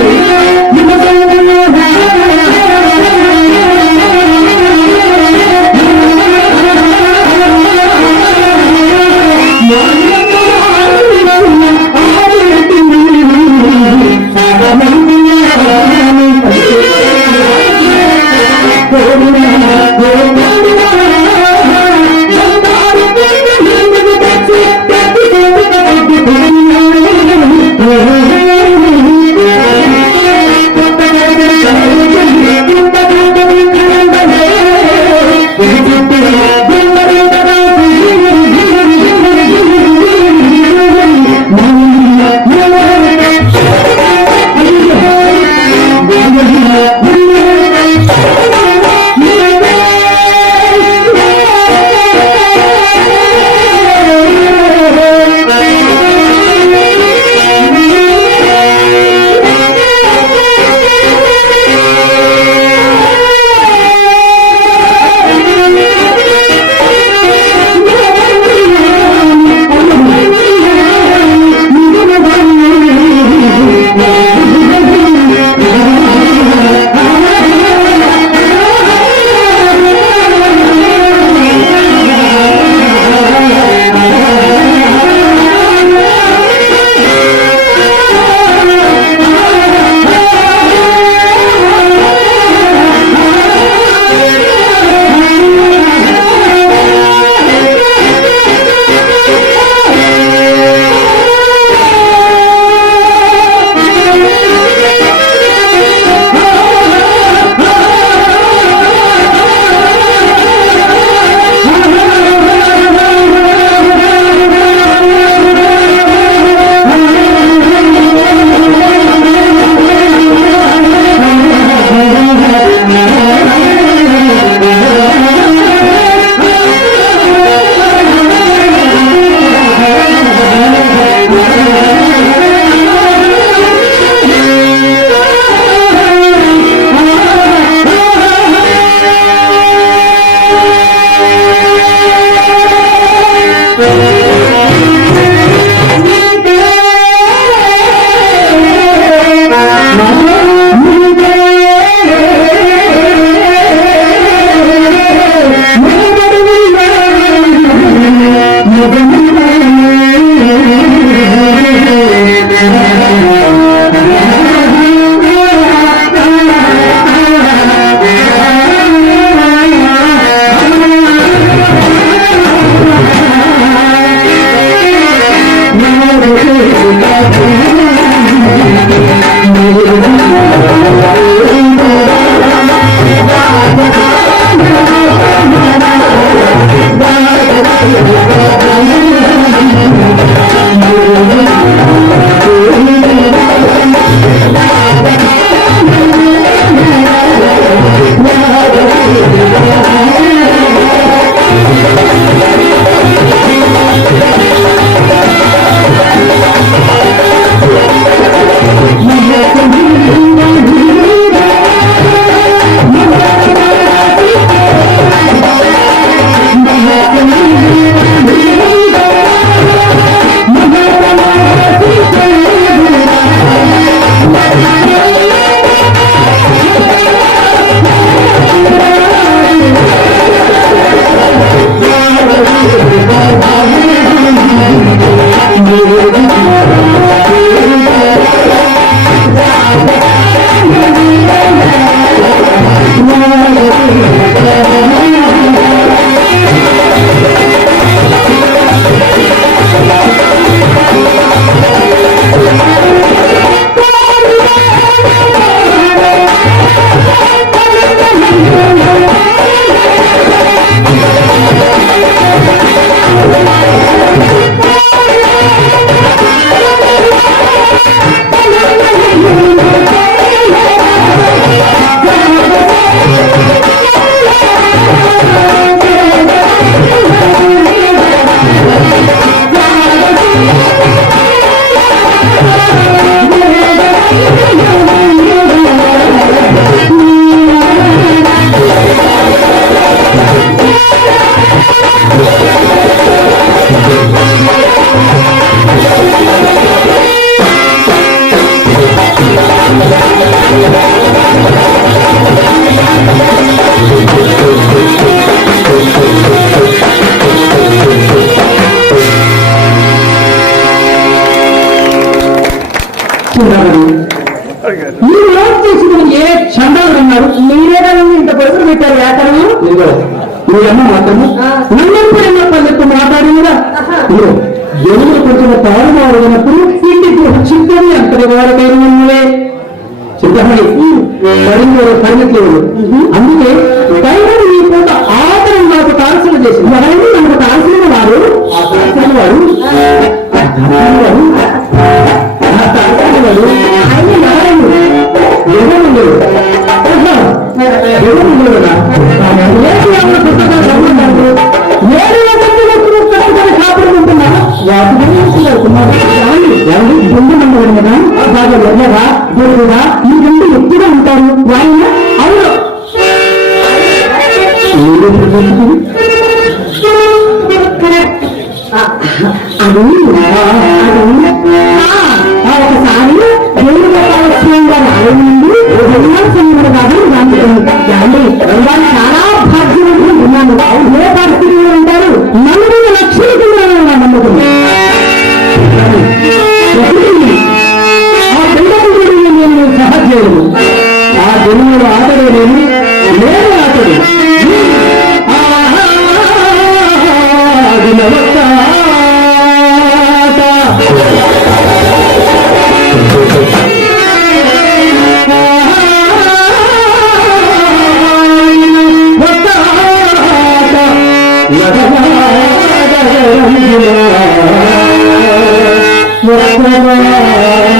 Hallelujah. Thank you. పెట్టారు వ్యాకరణం ఈ అమ్మ మాత్రము? నన్నెప్పుడైనా పల్లెత్తు మాట్లాడిందా ఇదిగో ఎదురు కొంచెం పాలు మాడినప్పుడు ఇంటికి చిత్తని అంతటి వారికైనా ఉన్నవే చిత్తమని పరిమితులు పరిమితులు అందుకే దైవం ఈ పూట ఆదరం నాకు కాల్సిన చేసి ఎవరైనా మనకు కాల్సిన వారు ఆ. వారు ఒకసారి దేవుడు గోపాలస్వామి గారు ఆలయండి ఉల్లాసంగా కాదు దాన్ని వాళ్ళు చాలా భాగ్యవంతులు ఉన్నాను ఏ పరిస్థితిలో ఉంటారు నలుగురు లక్షలు పిల్లలు మురళీ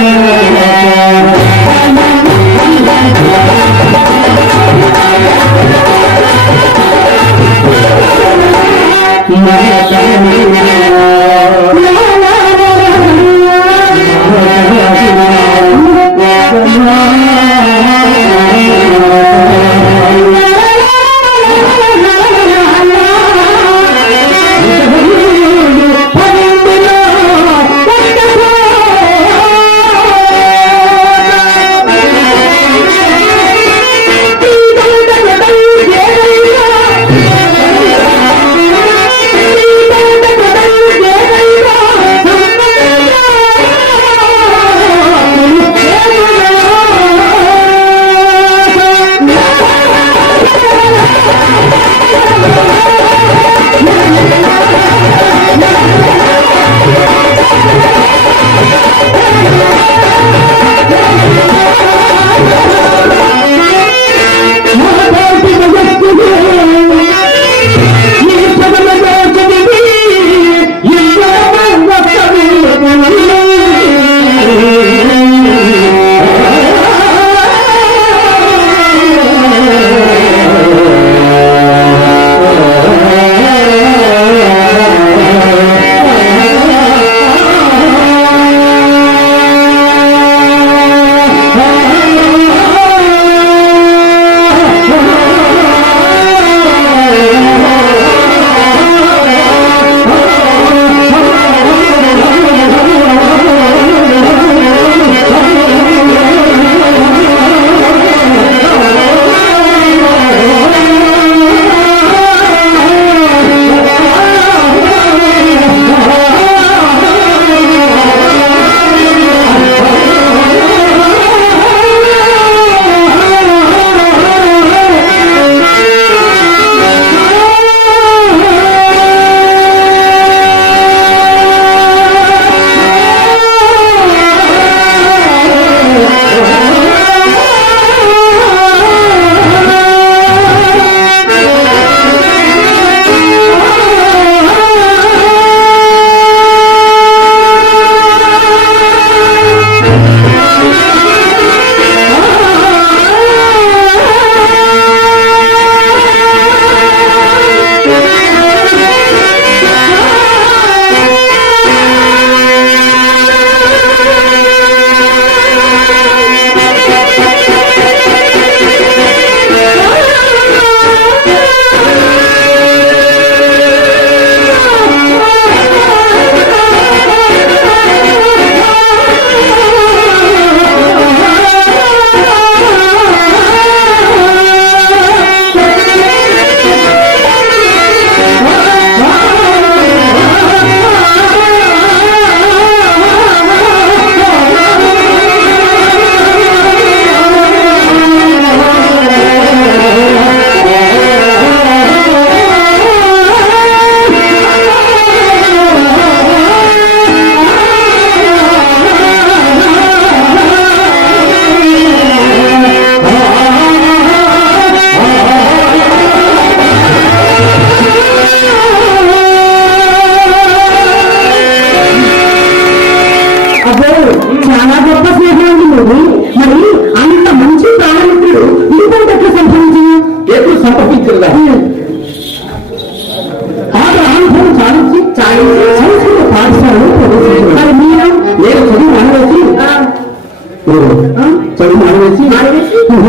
చదువు మానేసి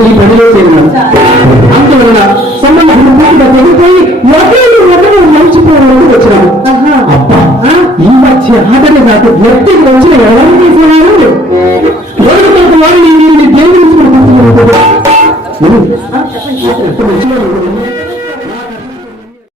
ఈ పనిలో చేరినాను అందువల్ల సంబంధం పూర్తిగా తెగిపోయి ఒకరిని ఒకరు మర్చిపోవడానికి వచ్చినాము అబ్బా ఈ మధ్య ఆటనే కాదు వ్యక్తికి వచ్చిన ఎవరిని చేసేవారు రోజు కొంత వారిని దేవుని గురించి